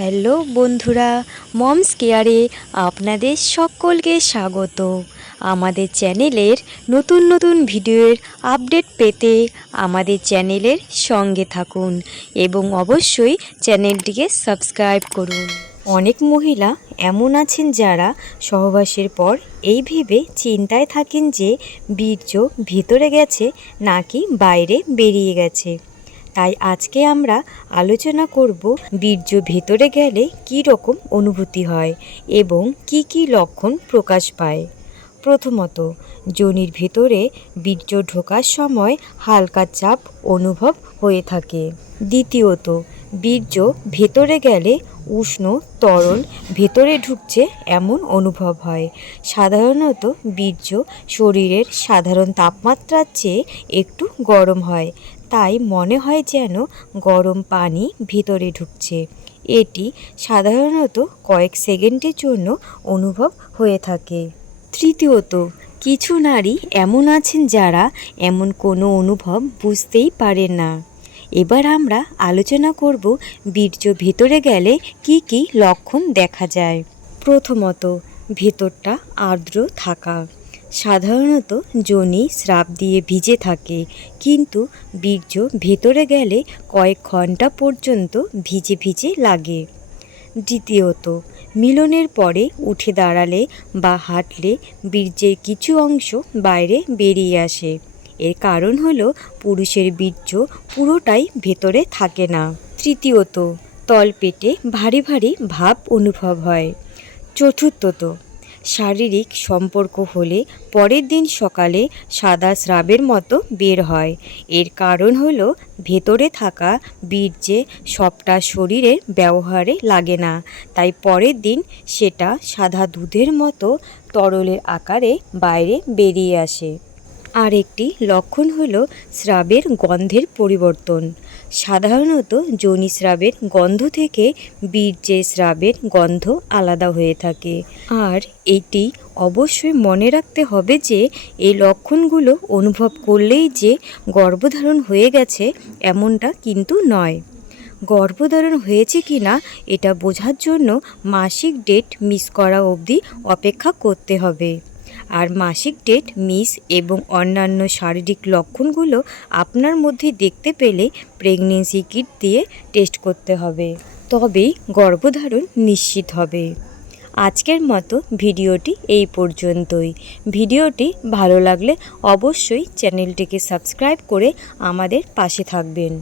Hello বন্ধুরা, moms কেয়ারে আপনাদের সকলকে স্বাগত। আমাদের চ্যানেলের নতুন নতুন ভিডিওর আপডেট পেতে আমাদের চ্যানেলের সঙ্গে থাকুন এবং অবশ্যই চ্যানেলটিকে সাবস্ক্রাইব করুন। অনেক মহিলা এমন আছেন যারা সহবাসের পর এই ভেবে চিন্তায় থাকেন যে বীর্য ভিতরে গেছে নাকি বাইরে বেরিয়ে গেছে। তাই আজকে আমরা আলোচনা করব বীর্য ভেতরে গেলে কী রকম অনুভূতি হয় এবং কি কি লক্ষণ প্রকাশ পায়। প্রথমত, যোনির ভেতরে বীর্য ঢোকার সময় হালকা চাপ অনুভব হয়ে থাকে। দ্বিতীয়ত, বীর্য ভেতরে গেলে উষ্ণ তরল ভেতরে ঢুকছে এমন অনুভব হয়। সাধারণত বীর্য শরীরের সাধারণ তাপমাত্রার চেয়ে একটু গরম হয়, তাই মনে হয় যেন গরম পানি ভিতরে ঢুকছে। এটি সাধারণত কয়েক সেকেন্ডের জন্য অনুভব হয়ে থাকে। তৃতীয়ত, কিছু নারী এমন আছেন যারা এমন কোনো অনুভব বুঝতেই পারেন না। এবার আমরা আলোচনা করব বীর্য ভেতরে গেলে কি কি লক্ষণ দেখা যায়। প্রথমত, ভেতরটা আর্দ্র থাকা। সাধারণত যোনি স্রাব দিয়ে ভিজে থাকে, কিন্তু বীর্য ভেতরে গেলে কয়েক ঘন্টা পর্যন্ত ভিজে ভিজে লাগে। দ্বিতীয়ত, মিলনের পরে উঠে দাঁড়ালে বা হাঁটলে বীর্যের কিছু অংশ বাইরে বেরিয়ে আসে। এর কারণ হলো পুরুষের বীর্য পুরোটাই ভেতরে থাকে না। তৃতীয়ত, তলপেটে ভারী ভারী ভাব অনুভব হয়। চতুর্থত, শারীরিক সম্পর্ক হলে পরের দিন সকালে সাদা স্রাবের মতো বের হয়। এর কারণ হলো ভেতরে থাকা বীর্যে সবটা শরীরের ব্যবহারে লাগে না, তাই পরের দিন সেটা সাদা দুধের মতো তরলের আকারে বাইরে বেরিয়ে আসে। আরেকটি লক্ষণ হলো স্রাবের গন্ধের পরিবর্তন। সাধারণত যোনিস্রাবের গন্ধ থেকে বীর্যের স্রাবের গন্ধ আলাদা হয়ে থাকে। আর এটি অবশ্যই মনে রাখতে হবে যে এই লক্ষণগুলো অনুভব করলেই যে গর্ভধারণ হয়ে গেছে এমনটা কিন্তু নয়। গর্ভধারণ হয়েছে কি না এটা বোঝার জন্য মাসিক ডেট মিস করা অবধি অপেক্ষা করতে হবে। আর মাসিক ডেট মিস এবং অন্যান্য শারীরিক লক্ষণগুলো আপনার মধ্যে দেখতে পেলে প্রেগনেন্সি কিট দিয়ে টেস্ট করতে হবে, তবেই গর্ভধারণ নিশ্চিত হবে। আজকের মতো ভিডিওটি এই পর্যন্তই। ভিডিওটি ভালো লাগলে অবশ্যই চ্যানেলটিকে সাবস্ক্রাইব করে আমাদের পাশে থাকবেন।